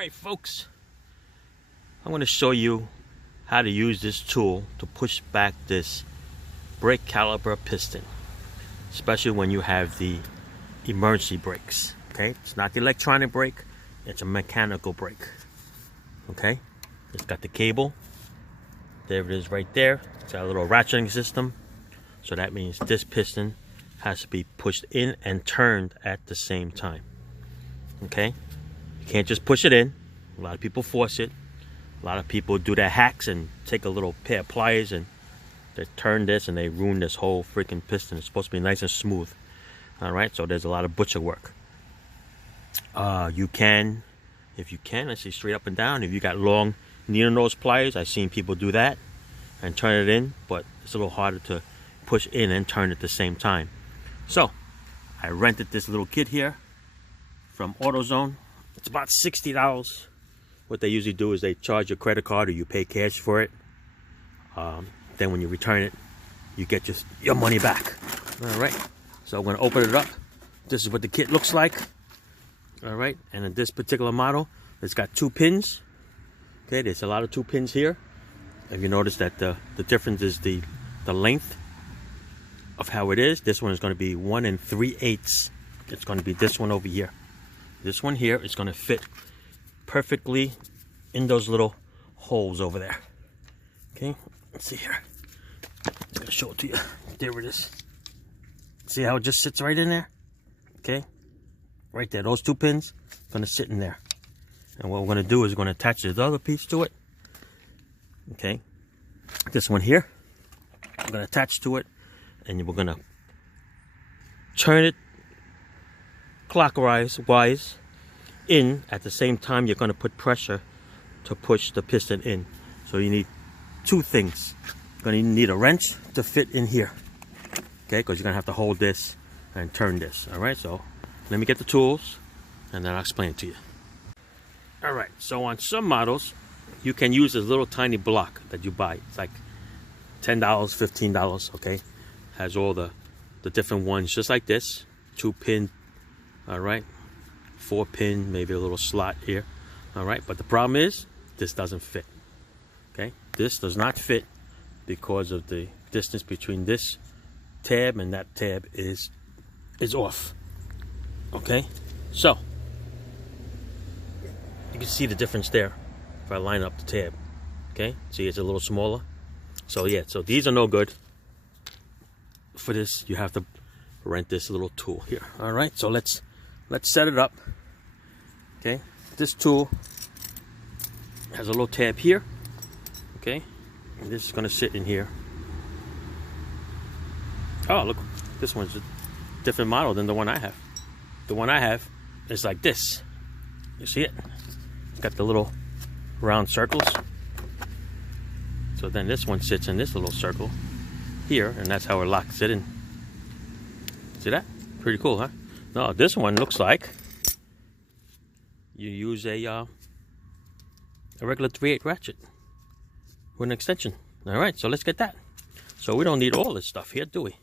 Alright folks, I'm going to show you how to use this tool to push back this brake caliper piston, especially when you have the emergency brakes. Okay, it's not the electronic brake, it's a mechanical brake. Okay, it's got the cable, there it is right there. It's got a little ratcheting system, so that means this piston has to be pushed in and turned at the same time. Okay, you can't just push it in. A lot of people force it. A lot of people do their hacks and take a little pair of pliers and they turn this and they ruin this whole freaking piston. It's supposed to be nice and smooth. Alright, so there's a lot of butcher work. You can, if you can, let's see, straight up and down. If you got long needle nose pliers, I've seen people do that and turn it in, but it's a little harder to push in and turn at the same time. So, I rented this little kit here from AutoZone. It's about $60. What they usually do is they charge your credit card or you pay cash for it. Then when you return it, you get your money back. Alright, so I'm going to open it up. This is what the kit looks like. Alright, and in this particular model, it's got 2 pins. Okay, there's a lot of 2 pins here. If you notice that the difference is the length of how it is. This one is going to be 1 3/8. It's going to be this one over here. This one here is going to fit perfectly in those little holes over there. Okay, let's see here. I'm gonna show it to you. There it is. See how it just sits right in there? Okay, right there. Those 2 pins gonna sit in there. And what we're gonna do is we're gonna attach this other piece to it. Okay, this one here. I'm gonna attach to it, and we're gonna turn it clockwise in. At the same time, you're going to put pressure to push the piston in. So you need 2 things. You're going to need a wrench to fit in here. Okay, because you're going to have to hold this and turn this. Alright, so let me get the tools and then I'll explain it to you. Alright, so on some models, you can use this little tiny block that you buy. It's like $10, $15, okay? Has all the different ones just like this. 2 pin, alright? 4 pin, maybe a little slot here. Alright, but the problem is this doesn't fit. Okay, this does not fit because of the distance between this tab and that tab is off. Okay, so you can see the difference there if I line up the tab. Okay, see it's a little smaller. So yeah, so these are no good. For this you have to rent this little tool here. Alright, so let's set it up. Okay, this tool has a little tab here. Okay, and this is going to sit in here. Oh, look, this one's a different model than the one I have. The one I have is like this. You see it? It's got the little round circles. So then this one sits in this little circle here, and that's how it locks it in. See that? Pretty cool, huh? No, this one looks like you use a regular 3/8 ratchet with an extension. Alright, so let's get that. So we don't need all this stuff here, do we?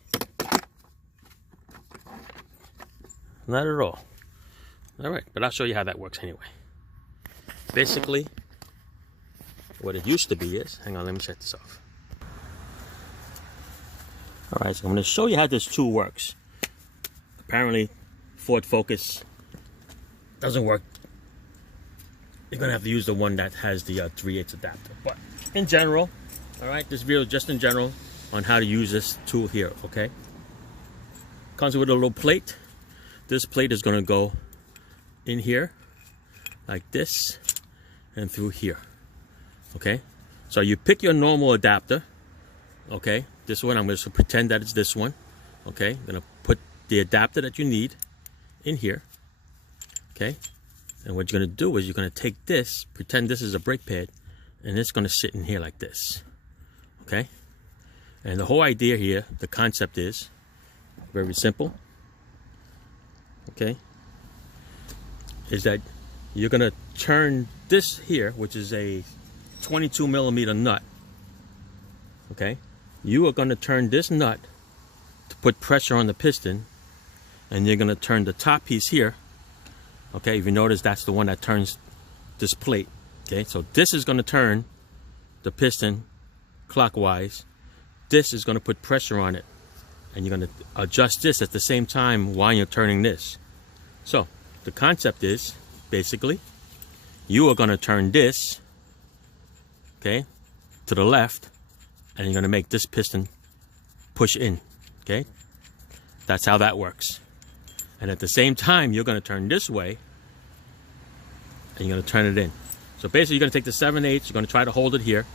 Not at all. Alright, but I'll show you how that works anyway. Basically, what it used to be is, hang on, let me shut this off. Alright, so I'm going to show you how this tool works. Apparently, Ford Focus doesn't work. You're going to have to use the one that has the 3/8 adapter. But in general, alright, this video is just in general on how to use this tool here, okay? Comes with a little plate. This plate is going to go in here, like this, and through here, okay? So you pick your normal adapter, okay? This one, I'm going to pretend that it's this one, okay? I'm going to put the adapter that you need in here, okay? And what you're going to do is you're going to take this, pretend this is a brake pad, and it's going to sit in here like this. Okay? And the whole idea here, the concept is very simple. Okay? Is that you're going to turn this here, which is a 22mm nut. Okay? You are going to turn this nut to put pressure on the piston, and you're going to turn the top piece here. Okay, if you notice, that's the one that turns this plate. Okay, so this is going to turn the piston clockwise. This is going to put pressure on it, and you're going to adjust this at the same time while you're turning this. So the concept is basically you are going to turn this, okay, to the left, and you're going to make this piston push in. Okay, that's how that works. And at the same time, you're going to turn this way, and you're going to turn it in. So basically, you're going to take the 7/8, you're going to try to hold it here.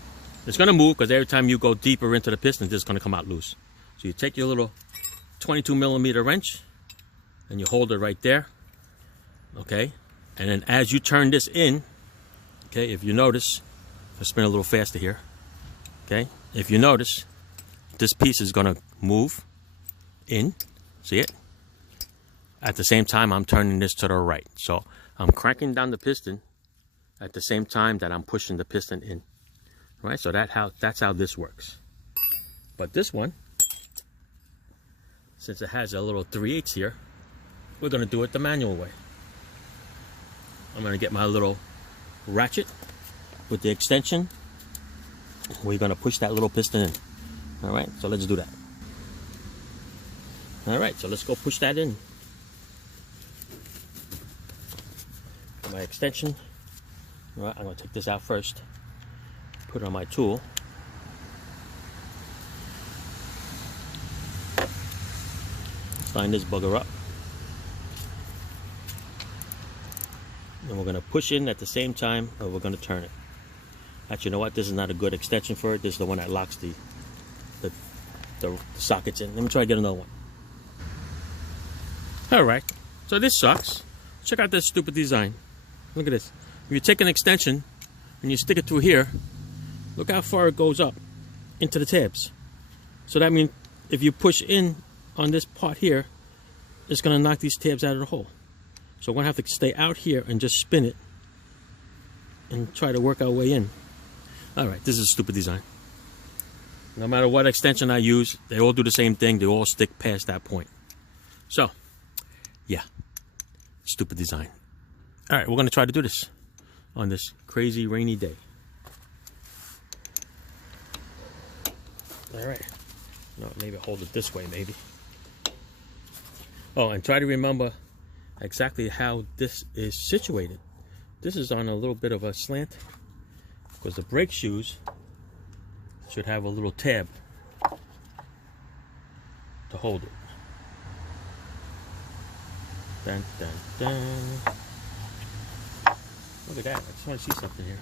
It's going to move because every time you go deeper into the piston, this is going to come out loose. So you take your little 22mm wrench, and you hold it right there. Okay, and then as you turn this in, okay, if you notice, I'll spin a little faster here. Okay, if you notice, this piece is going to move in. See it? At the same time, I'm turning this to the right. So I'm cranking down the piston at the same time that I'm pushing the piston in. All right, so that's how this works. But this one, since it has a little 3/8 here, we're going to do it the manual way. I'm going to get my little ratchet with the extension. We're going to push that little piston in. All right, so let's do that. All right, so let's go push that in. My extension. All right, I'm going to take this out first. Put it on my tool. Let's line this bugger up. And we're going to push in at the same time, or we're going to turn it. Actually, you know what? This is not a good extension for it. This is the one that locks the sockets in. Let me try to get another one. Alright, so this sucks. Check out this stupid design. Look at this. If you take an extension and you stick it through here, look how far it goes up into the tabs. So that means if you push in on this part here, it's going to knock these tabs out of the hole. So we're going to have to stay out here and just spin it and try to work our way in. Alright, this is a stupid design. No matter what extension I use, they all do the same thing. They all stick past that point. So, yeah, stupid design. All right, we're going to try to do this on this crazy rainy day. All right. No, maybe I'll hold it this way, maybe. Oh, and try to remember exactly how this is situated. This is on a little bit of a slant because the brake shoes should have a little tab to hold it. Dun, dun, dun. Look at that. I just want to see something here.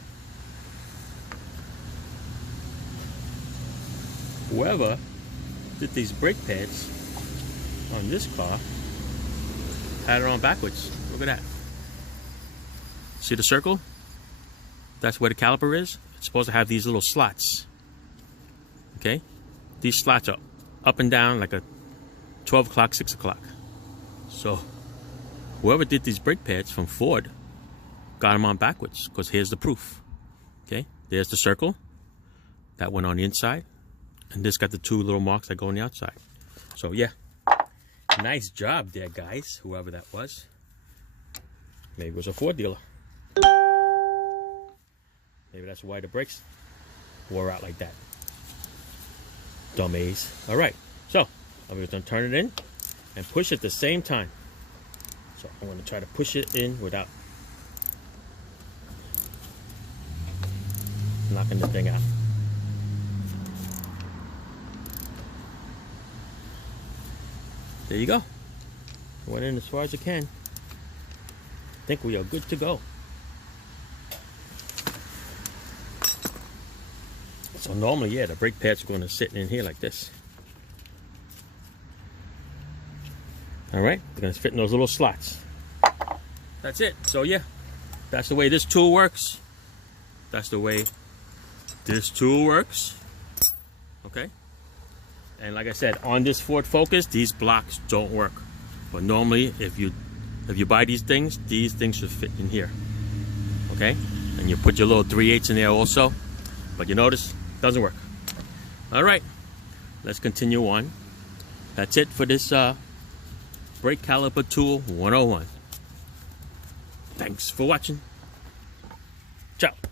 Whoever did these brake pads on this car had it on backwards. Look at that. See the circle? That's where the caliper is. It's supposed to have these little slots. Okay? These slots are up and down like a 12 o'clock, 6 o'clock. So whoever did these brake pads from Ford got them on backwards, because here's the proof. Okay, there's the circle that went on the inside, and this got the two little marks that go on the outside. So yeah, nice job there, guys, whoever that was. Maybe it was a Ford dealer. Maybe that's why the brakes wore out like that. Dummies. All right, so I'm going to turn it in and push at the same time. So I'm going to try to push it in without knocking the thing out. There you go. Went in as far as you can. I think we are good to go. So normally, yeah, the brake pads are going to sit in here like this. All right, they're going to fit in those little slots. That's it. So yeah, that's the way this tool works. That's the way this tool works. Okay. And like I said, on this Ford Focus, these blocks don't work. But normally, if you buy these things should fit in here. Okay. And you put your little 3/8 in there also. But you notice, it doesn't work. All right. Let's continue on. That's it for this brake caliper tool 101. Thanks for watching. Ciao.